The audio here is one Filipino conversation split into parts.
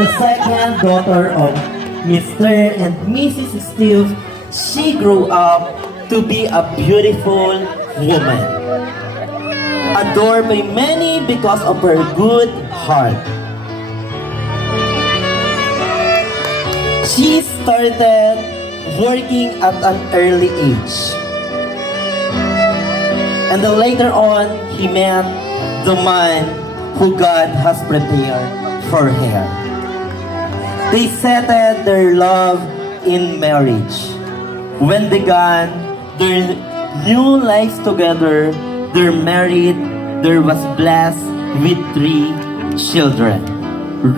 the second daughter of Mr. and Mrs. Steve, she grew up to be a beautiful woman, adored by many because of her good heart. She started working at an early age. And then later on, he met the man who God has prepared for her. They settled their love in marriage. When they began their new lives together, they're married, they was blessed with 3 children,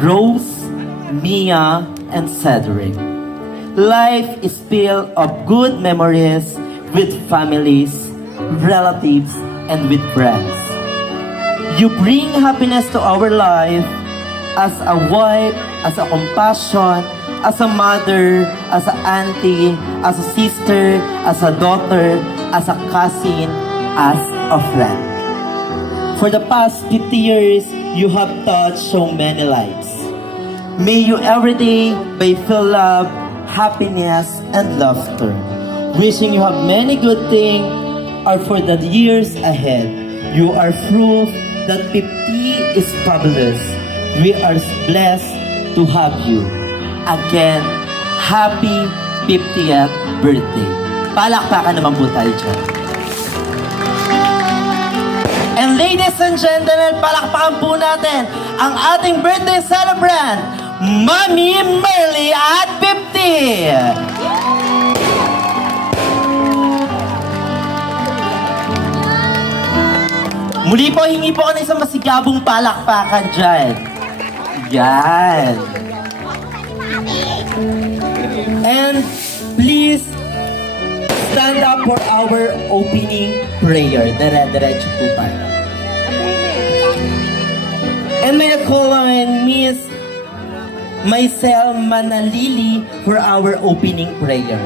Rose, Mia, and Cedric. Life is filled of good memories with families, relatives, and with friends. You bring happiness to our life as a wife, as a compassion, as a mother, as an auntie, as a sister, as a daughter, as a cousin, as a friend. For the past 50 years, you have touched so many lives. May you every day be feel love, happiness, and laughter. Wishing you have many good things or for the years ahead. You are proof that 50 is fabulous. We are blessed to have you. Again, happy 50th birthday. Palakpakan naman po tayo dyan. And ladies and gentlemen, palakpakan po natin ang ating birthday celebrant, Mami Merly at 50! Muli po, hingi po ka ng isang masigabong palakpakan dyan. Yan. And please, stand up for our opening prayer. Dire-diretso po tayo. And may I call on Miss Maisel Manalili for our opening prayer.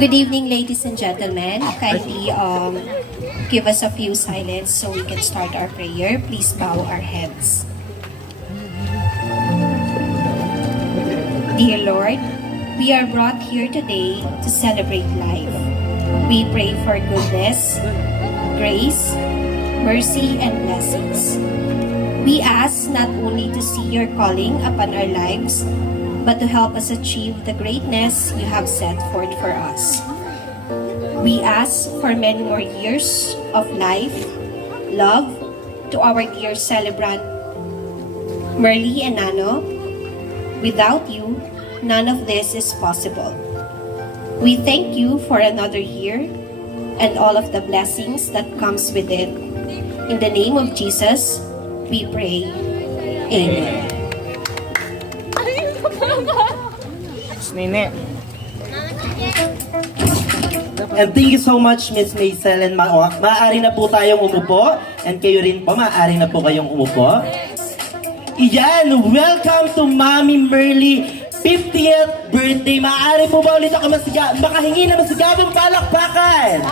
Good evening, ladies and gentlemen. Kindly give us a few silence so we can start our prayer. Please bow our heads. Dear Lord, we are brought here today to celebrate life. We pray for goodness, grace, mercy, and blessings. We ask not only to see your calling upon our lives, but to help us achieve the greatness you have set forth for us. We ask for many more years of life, love to our dear celebrant, Merly and Nano. Without you, none of this is possible. We thank you for another year and all of the blessings that comes with it. In the name of Jesus, we pray. Amen. Nene. And thank you so much, Miss Maisel. And maaari na po tayong umupo. And kayo rin po, maaari na po kayong umupo. Iyan, welcome to Mami Merly 50th birthday. Maaari po ba ulit ako makahingi na masigabong palakpakan?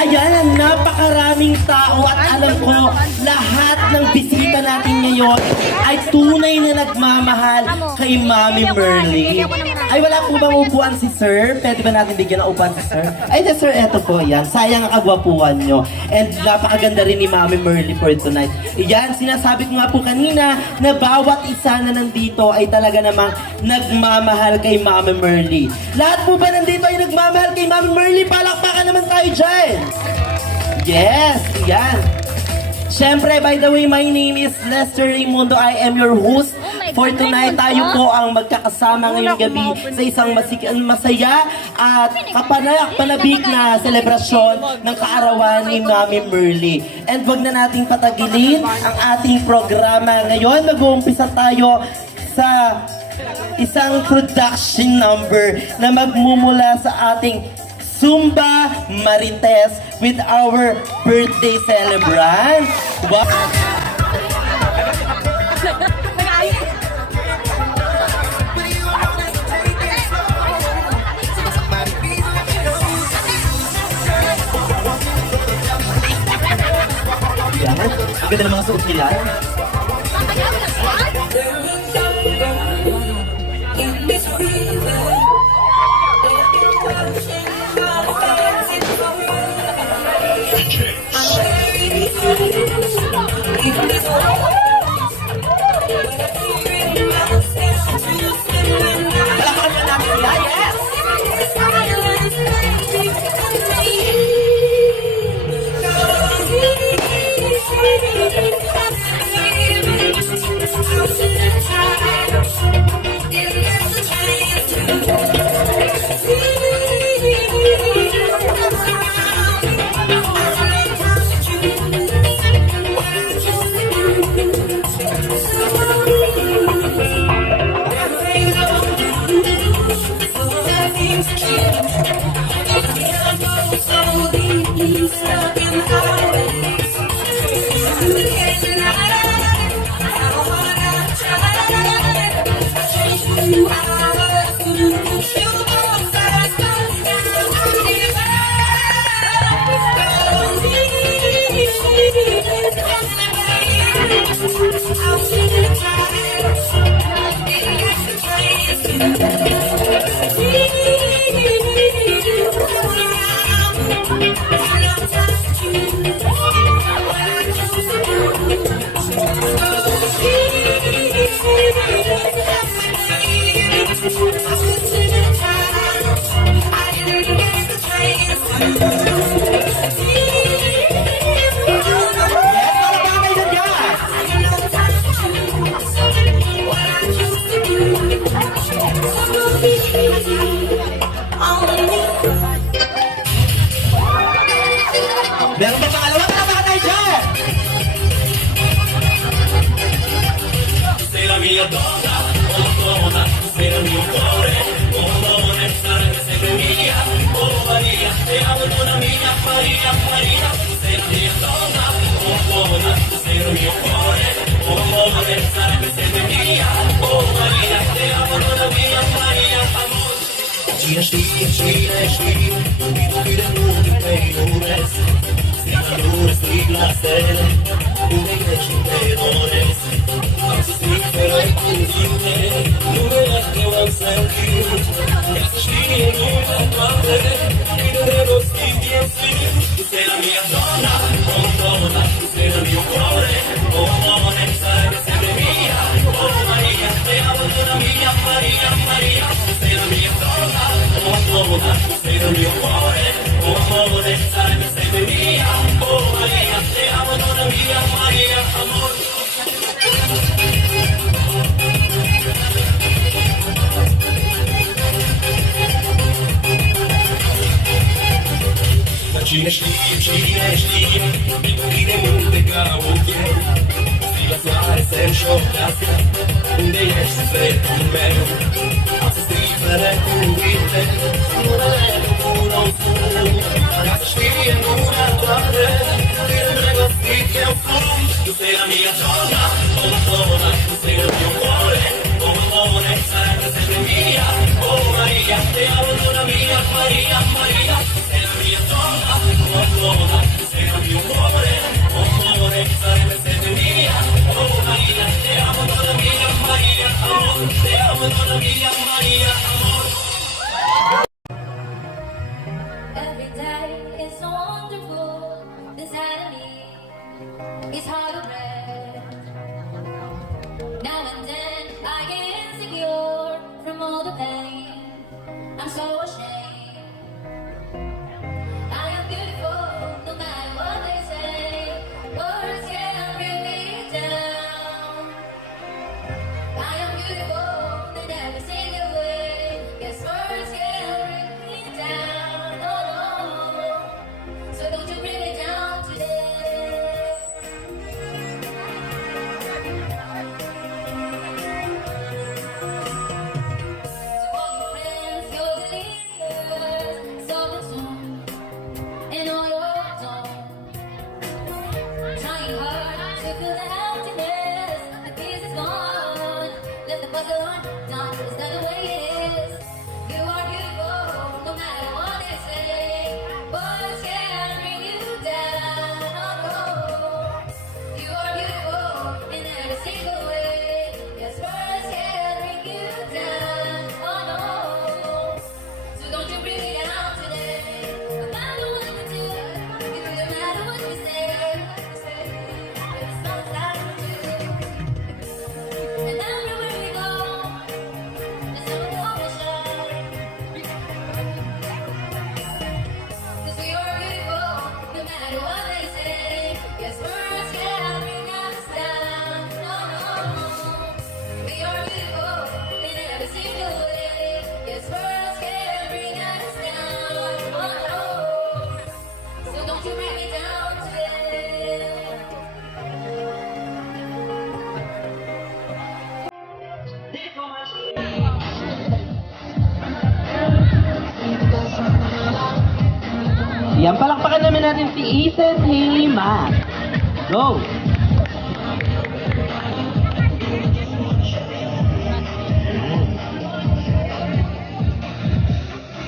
Ayan, napakaraming tao at alam ko lahat ng bisita natin ngayon ay tunay na nagmamahal kay Mami Merly. Ay, wala po bang upuan si Sir? Pwede ba natin bigyan ng upuan si Sir? Ay, Sir, eto po, yan. Sayang ang kagwapuhan nyo. And napakaganda rin ni Mami Merly for tonight. Yan, sinasabi ko nga po kanina na bawat isa na nandito ay talaga namang nagmamahal kay Mami Merly. Lahat po ba nandito ay nagmamahal kay Mami Merly? Palakpakan naman tayo dyan! Yes, yan. Siyempre, by the way, my name is Lester Raimundo. I am your host for tonight. Tayo po ang magkakasama ngayong gabi sa isang masaya at kapanabik na selebrasyon ng kaarawan ni Mami Merly. And wag na nating patagilin ang ating programa ngayon. Mag-uumpisa tayo sa isang production number na magmumula sa ating Zumba Marites with our birthday celebrant. Wow. Ganda ng mga suot nila. Palakpakan na namin sila, yes! Meron pa pangalawa, palakpakan tayo dyan! Sei la mia donna, oh donna, sei il mio cuore, oh donna, sarebbe sempre mia, oh Maria, te amo donna mia, Maria, Maria, sei la mia donna, oh donna, sei il mio cuore, oh donna, sarebbe sempre mia, oh Maria, te amo donna mia, Maria, amor. Gira, gira, gira, gira, mi duele mucho que no ves, si la luna sigla stelle, un invece te dores. Pero hay contigo, no me las que van a sentir. Castighi e non guardare, ridere lo stiglio tu sei la mia donna, oh donna, tu sei il mio cuore, oh donna, sarebbe sempre mia, oh Maria, te amo donna mia, Maria, Maria, tu sei la mia donna, oh donna, tu sei il mio cuore, oh donna, sarebbe sempre mia, oh Maria, te amo donna mia, Maria, amor. Cine știe, mine multe ca ochiul Si la soare se-mi șoptească Unde ești sufletul meu Am să strigă cuvinte Numele nu cunoscut Ca să știe lumea toată Din îndrăgostit eu sunt Tu sei la mia donna, oh donna Tu sei il mio cuore, oh donna Sarebbe sempre mia, oh Maria Te amo donna mia, Maria, Maria Tu sei la mia donna, oh donna Tu sei il mio cuore, oh donna Sarebbe sempre mia, oh Maria Te amo donna mia, Maria, amor Te amo donna mia, Maria, amor Yan, palakpakan namin natin si Ethan Haley Mack. Go!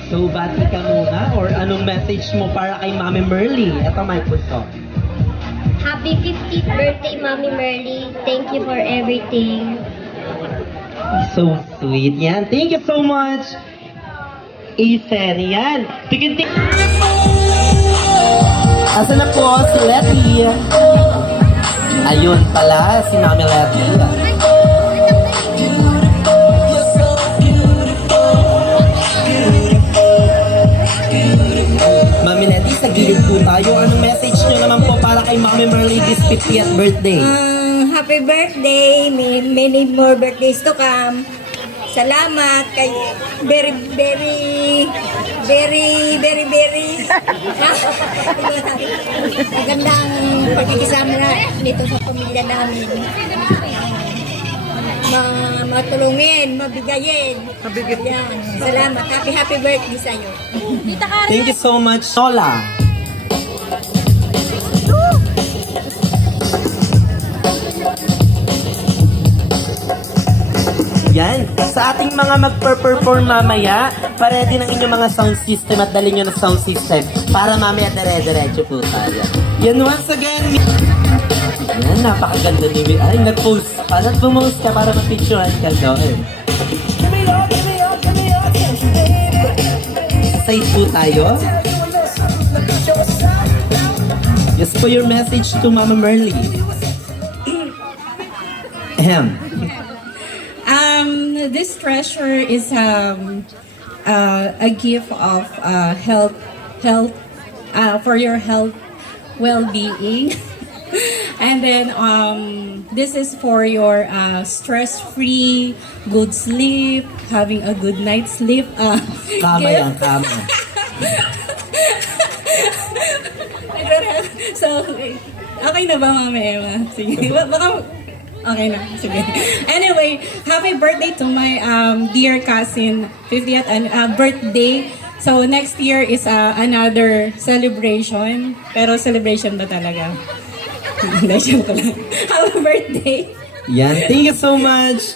So, bati ka muna or anong message mo para kay Mami Merly? Ito, microphone. Happy 50th birthday, Mommy Merly. Thank you for everything. So sweet. Yan. Thank you so much, Ethan. Yan. Tigil-tigil. Asa na po si Letty? Ayun pala, si Mami Letty. Mami Letty, sa gilid po tayo. Anong message nyo naman po para kay Mami Merly this 50th birthday? Happy birthday! Many more birthdays to come. Salamat kay very magandang pagkikisama na dito sa pamilya namin. Matulungin, mabigayin. Yan. Salamat. Happy birthday sa'yo. Thank you so much, Sola. Yan. Sa ating mga magper-perform mamaya, paredy ng inyong mga sound system at dali nyo na sound system para mamaya dire-diretso po tayo. Yan, once again. Yan, napakaganda ni Ay, nag-post. Parang bumose ka para mapicturean ka doon. Side po tayo. Yes po your message to Mama Merly. Ahem. This treasure is a gift of health for your health well-being. And then this is for your stress-free, good sleep, having a good night's sleep. Kama gift. yan, kama. So, okay na ba, Mama Emma? Sige, baka okay na, sige. Anyway, happy birthday to my dear cousin, 50th birthday. So, next year is another celebration. Pero celebration ba talaga? Hindi, joke lang. Happy birthday! Yan, thank you so much.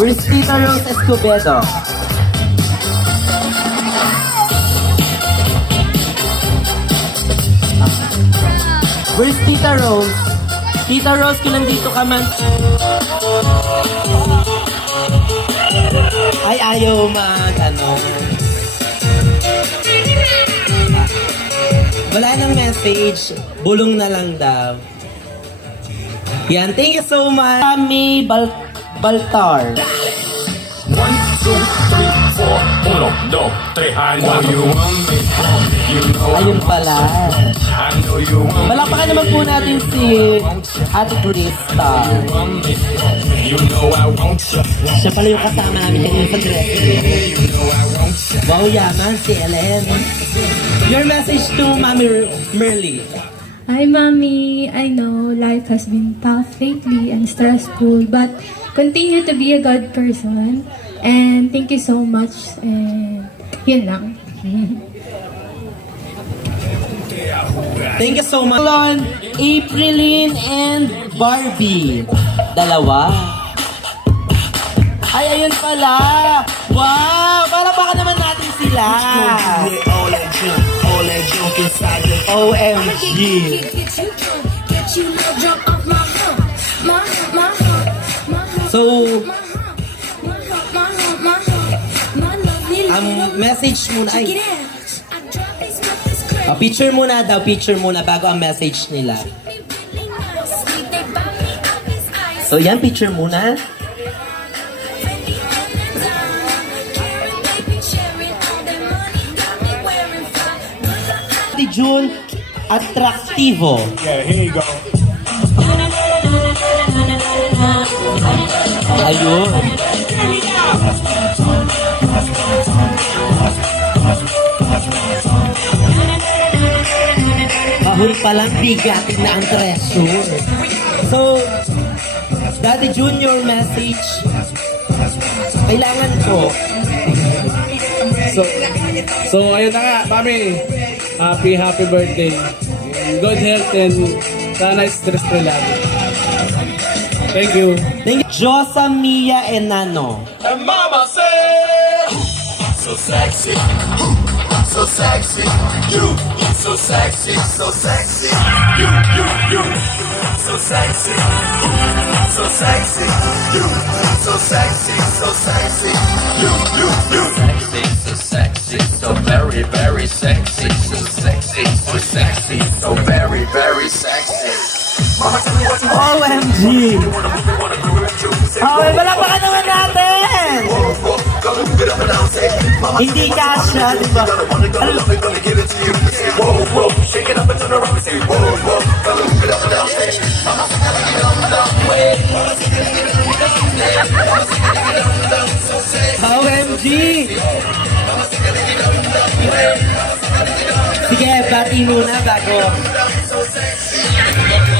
Where's Tita Rose Escobedo? Where's Tita Rose? Tita Rose, kung nandito ka man. Ay, ayaw wala nang message. Bulong na lang daw. Yan, thank you so much. Mami Baltar. 1, 2, 3, 4, 1, 2, 3. I know you want me. You know Ayun pala. I know you want me. Malakpakan naman po natin si Ate Krista. You know I want you. Siya pala yung kasama namin kanina sa dressing. Wow, yaman si Ellen. Your message to Mami Merly. Hi, Mommy. I know life has been tough lately and stressful, but continue to be a good person. And thank you so much. And yun lang. Thank you so much. Aprilyn and Barbie. Dalawa. Ay, ayun pala. Wow! Para baka naman natin sila. OMG. So, message muna. Ay, picture muna daw. Picture muna bago ang message nila. So, yan. Picture muna. June Attractivo. Yeah, here you go. Ayun. Dahon pa lang bigatin na ang treasure. So, Daddy Junior message. Kailangan ko. So ayun na nga, Mami. Happy birthday. Good health and sana stress-free lagi. Thank you. Thank you. Josa Mia Enano. And mama said, so sexy, so sexy, you, so sexy, so sexy, you, so sexy, so sexy, you, so sexy, so sexy, you, sexy, so sexy, so very, very sexy, so sexy, so sexy, so very, very sexy. Mama, tell me what you OMG! Okay, palakpakan naman natin! Hindi kasha, di ba? OMG! Sige, bati muna bago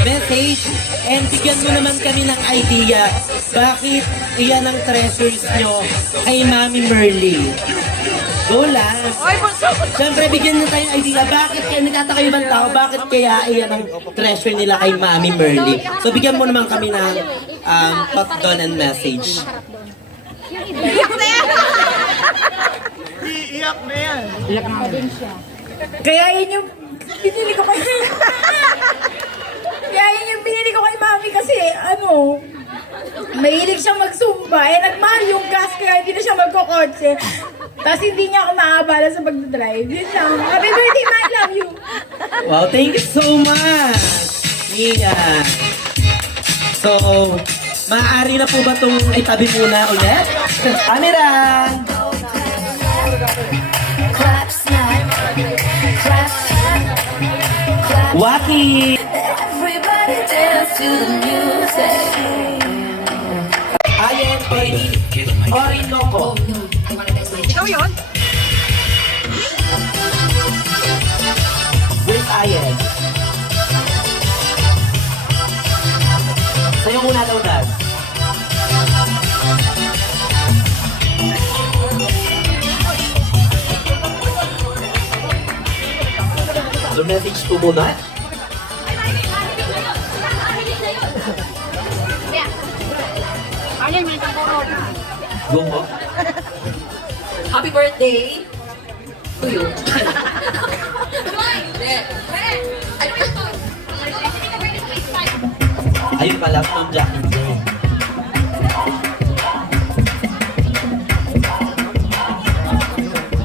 message, and bigyan mo naman kami ng idea bakit iyan ang treasures nyo kay Mami Merly. Go lang. Siyempre, bigyan nyo tayong idea bakit kaya nagtataka yung ibang tao, bakit kaya iyan ang treasure nila kay Mami Merly. So, bigyan mo naman kami ng thought doon and message. Kaya yun yung binili ko kay... Kaya yun yung binili ko kay Mami kasi, mahilig siyang magsumba. Nagmahal yung gas kaya hindi na siya magkokotse. Tapos hindi niya ako maabala sa pagdadrive. Yun lang. Happy birthday, Ma! I love you! Wow, thank you so much, Mia. So, maaari na po ba itong itabi muna ulit? Camera! Waki! Ayen, Orinoco. Ikaw yun? With Ayen. Sa'yo muna daw, Dad. So, message po muna. Go mo. Happy birthday to you. Ayun pala, from Jackie Jen.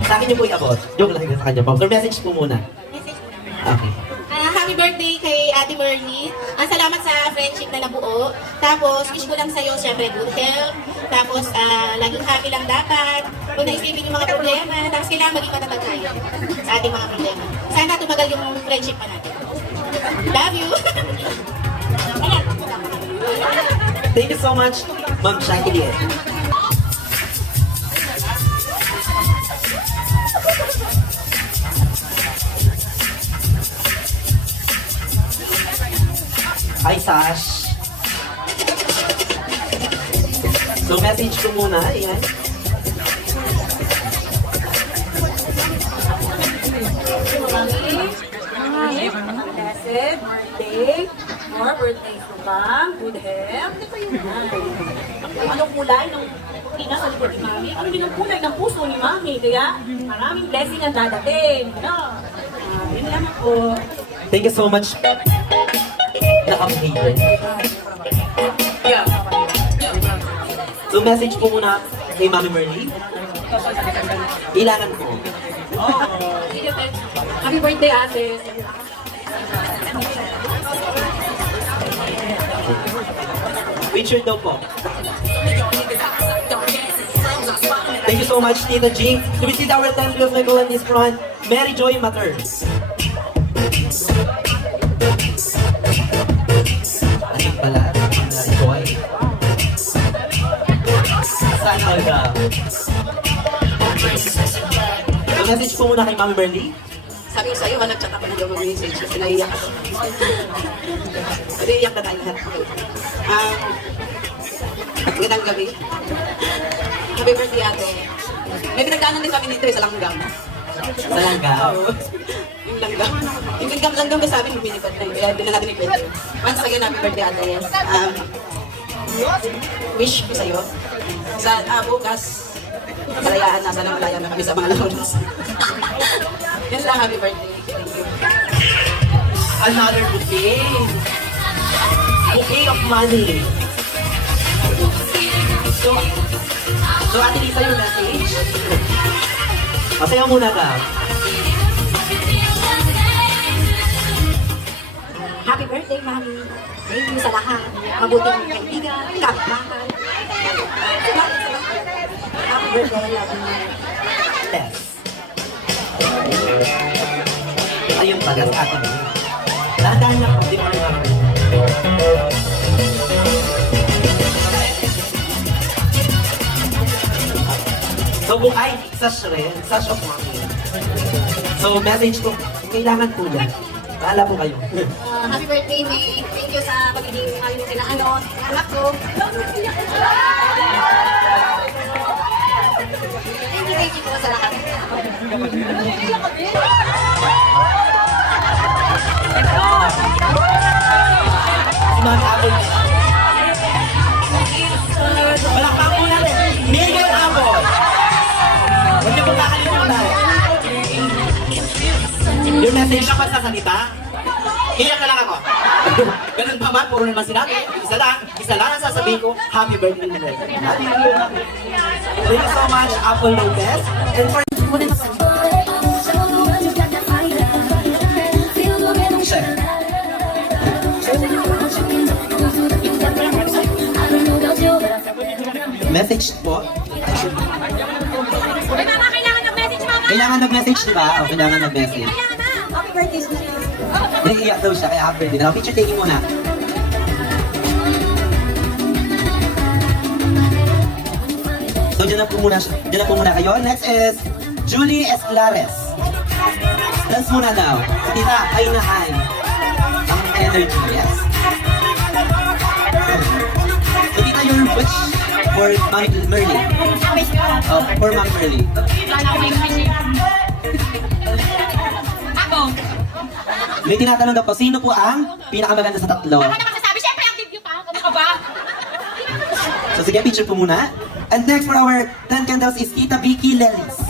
Sa akin niyo po iabot. Joke lang sa kanya po. So, message po muna. Okay. Happy birthday kay Ate Merly. Ang salamat sa friendship na nabuo. Tapos, wish ko lang sa'yo, syempre, good health. Tapos, laging happy lang dapat. Kung naisipin yung mga problema, tapos kailangan maging matatag tayo sa ating mga problema. Sana tumagal yung friendship pa natin. Love you! Thank you so much, Ma'am Jacqueline. Hi, Sash. So, message ko muna. Ayan. Blessed birthday. More birthdays to come. Good health. Anong kulay ng ina sa likod ni Mami? Ano din ang kulay ng puso ni Mami? Kaya maraming blessing ang dadating. No? Yun lang ako. Thank you so much. Naka-favorite. So, message po muna kay Mami Merly. Kailangan ko. Happy birthday, ate. Richard daw po. Thank you so much, Tita G. To visit our temple of Nicole in this front, Mary Joy Matters. Ano pala? Mary Joy. Saan ka? So, message po muna kay Mami Merly. Sabi ko sa'yo, nag-chat ako na daw mag-message kasi naiyak ako. Naiyak na tayo lahat. Magandang gabi. Happy birthday, ate. May pinagdaanan din kami dito sa langgam. Sa langgam? Oo. Yung langgam. Yung langgam kasi amin, lumilipad na yun. Kaya din na natin ikwento. Once again, happy birthday, ate. Wish ko sa'yo. Sa bukas, kalayaan na. Sana malaya na kami sa mga launas. Yan lang, happy birthday. Thank you. Another bouquet. Bouquet of money. So Ate Lisa, yung message. Masaya muna ka. Happy birthday, Mami. Thank you sa lahat. Mabuting kaibigan, kapbahan. Happy birthday, love you. Yes. Ayun pala sa atin. Dahan na po, di mo naman. So, bukay, sash rin, sash of mommy. So, message ko, kailangan po yan. Bahala po kayo. Happy birthday, May. Thank you sa pagiging mahal mo kina anak ko. Thank you po sa lahat. Si Mami Apple. Palakpak po natin. Miguel Apple. Huwag niyo pong kakalimutan. Yung message na magsasalita, iyak na lang ako. Ganun pa man, puro naman sinabi. Isa lang ang sasabihin ko, happy birthday na rin. Thank you so much, Apple Lopez. And for Chef. Message po. Kailangan nag-message, di ba? O, kailangan nag-message. Happy birthday, Susie. Naiiyak daw siya, kaya happy birthday. Now, picture taking muna. So, dyan na po muna kayo. Next is Julie Esclares. Dance muna daw. So, tita, high na high. Ang energy, yes. So, tita, your wish for Mami Merly. For Mami Merly. May tinatanong daw po, sino po ang pinakamaganda sa tatlo? Siyempre, ang debut pa. Ano ka ba? So sige, picture po muna. And next for our 10 candles is Tita Vicky Lelis.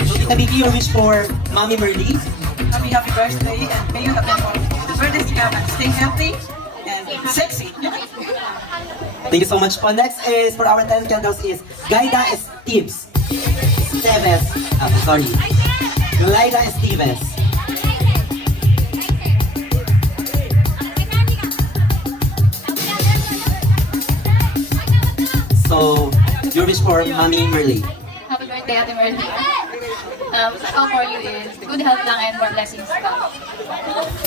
So Tita Vicky, your wish for Mami Merly. Happy birthday, and may you have a birthday to come and stay healthy and sexy. Thank you so much po. Next is for our 10 candles is Gaida Esteves. Sorry. Gaida Esteves. So, your wish for Mami Merly. Happy birthday, Ate Merly. All for you is good health lang and more blessings pa.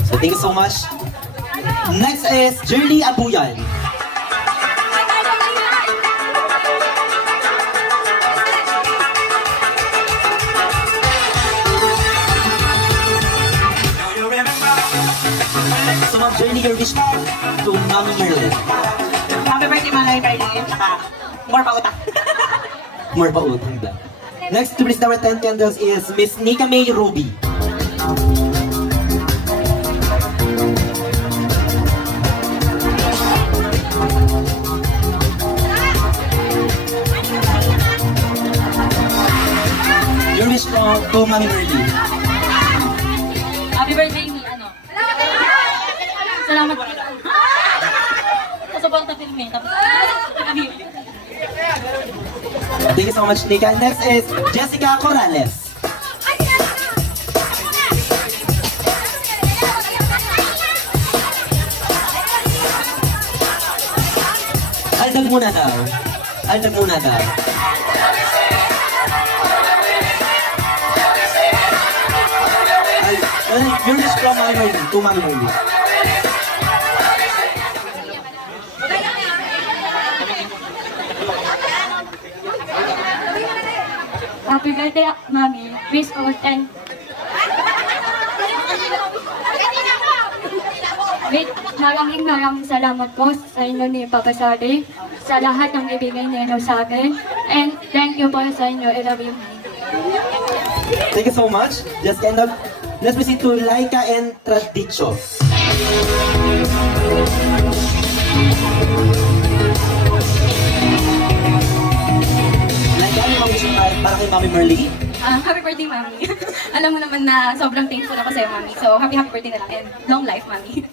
So, thank you so much. Next is Jerly Abuyan. So, Ma'am Jerly, your wish to Mami Merly. Happy birthday, Manay Merly. Saka, more pa utang. More pa utang ba? Next to receive our 10 candles is Miss Nika May Ruby. Your wish to Mami Merly. Happy birthday, ni ano? Salamat. Sa sobrang film tapos Thank you so much, Nika. Next is Jessica Corrales. Aldag muna daw. Aldag muna daw. Your wish from Mami Merly, to Mami Merly. Happy birthday, Mami. Please go and maraming salamat po sa inyo ni Papa Sari, sa lahat ng ibigay niyo sa akin. And thank you po sa inyo. I love you. Thank you so much. Just kind of, let's proceed to Laika and Tradicho. Laika, ano yung wish mo para kay Mami Merly? Happy birthday, Mami. Alam mo naman na sobrang thankful ako sa'yo, Mami. So, happy birthday na lang and long life, Mami.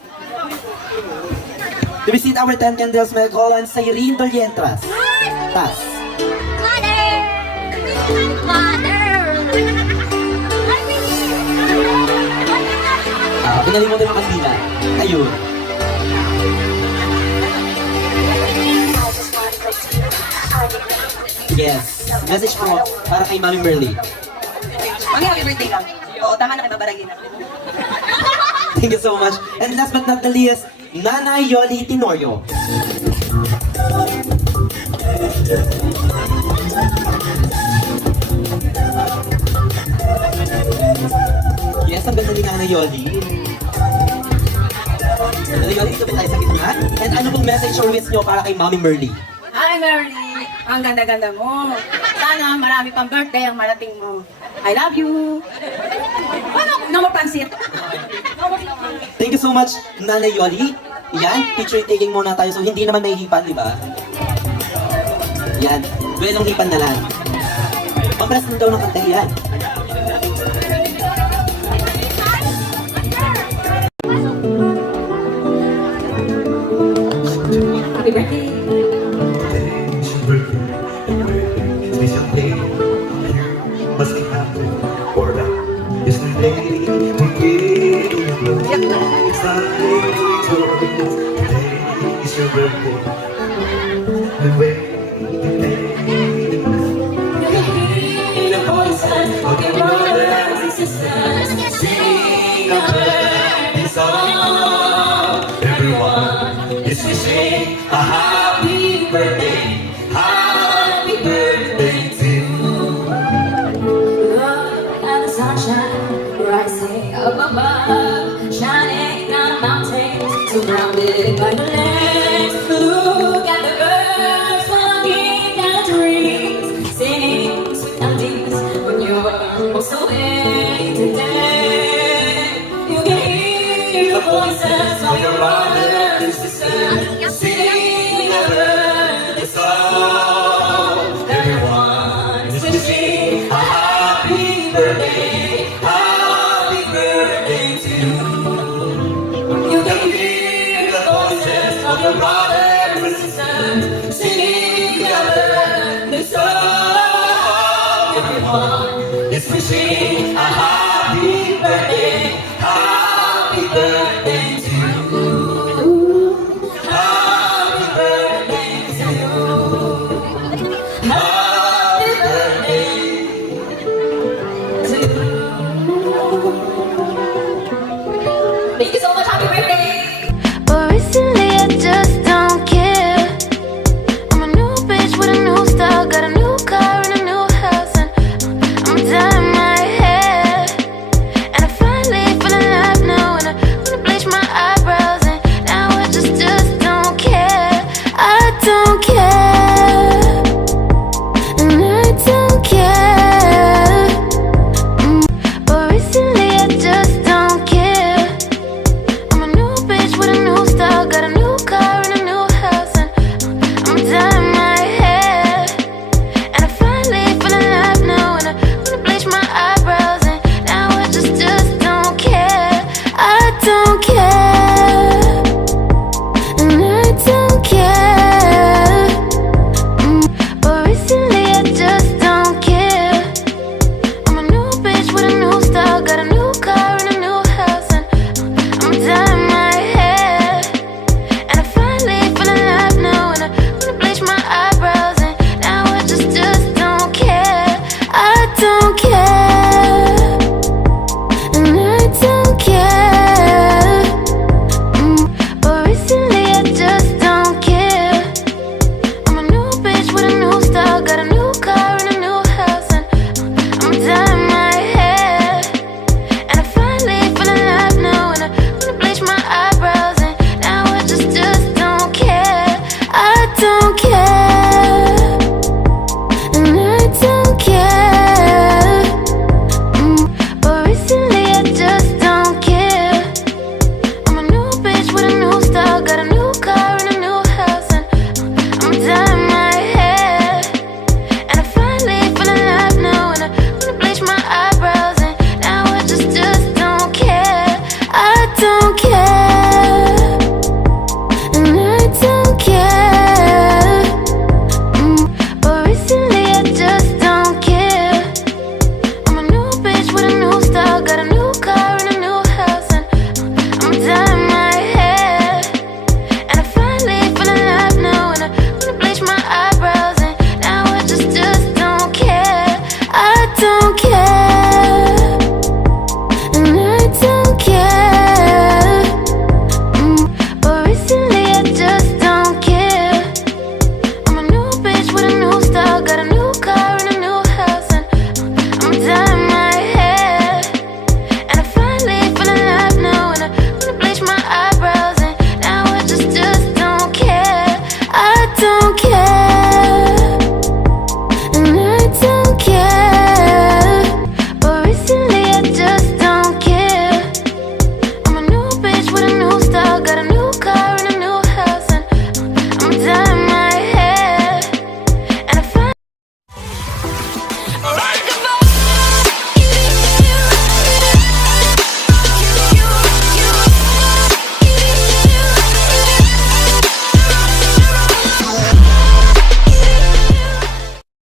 To visit our 10 candles, may call on Sayrine Dolientras. Tas. Pinalimutan yung kandila. Ayun. Yes. Message po para kay Mami Merly. Mami, happy birthday lang. Oo, tama na kayo babaragin. Thank you so much. And last but not the least, Nanay Yoli Tenorio. Yes, ang ganda ni Nanay Yoli. Nanay Yoli, dito po tayo sa gitna. And ano pong message or wish nyo para kay Mami Merly? Hi, Merly! Ang ganda-ganda mo. Sana marami pang birthday ang marating mo. I love you! Ano? No more pansit. Thank you so much, Nanay Yoli. Yan, picture taking muna tayo. So, hindi naman may hipan, di ba? Yan, buwelong hipan na lang. Pampress na daw ng kanta yan. Happy birthday! Must be happy or not. Yesterday, we gave you it's not today is your birthday. The way the voices of your brothers and sisters sing a birthday song. Everyone is wishing a happy birthday. Happy birthday to you. And the sunshine rising up above, shining down mountains, surrounded by the lakes. Look at the birds flying down the trees, singing sweet melodies when you're most away today. You can hear the voices of your brothers and sisters singing a birthday song. Everyone is wishing a happy birthday, happy birthday to you. You can hear the voices of your brothers and sisters singing a birthday song. Everyone is wishing a happy birthday to you. Happy birthday to you. Happy birthday to you. Thank you so much.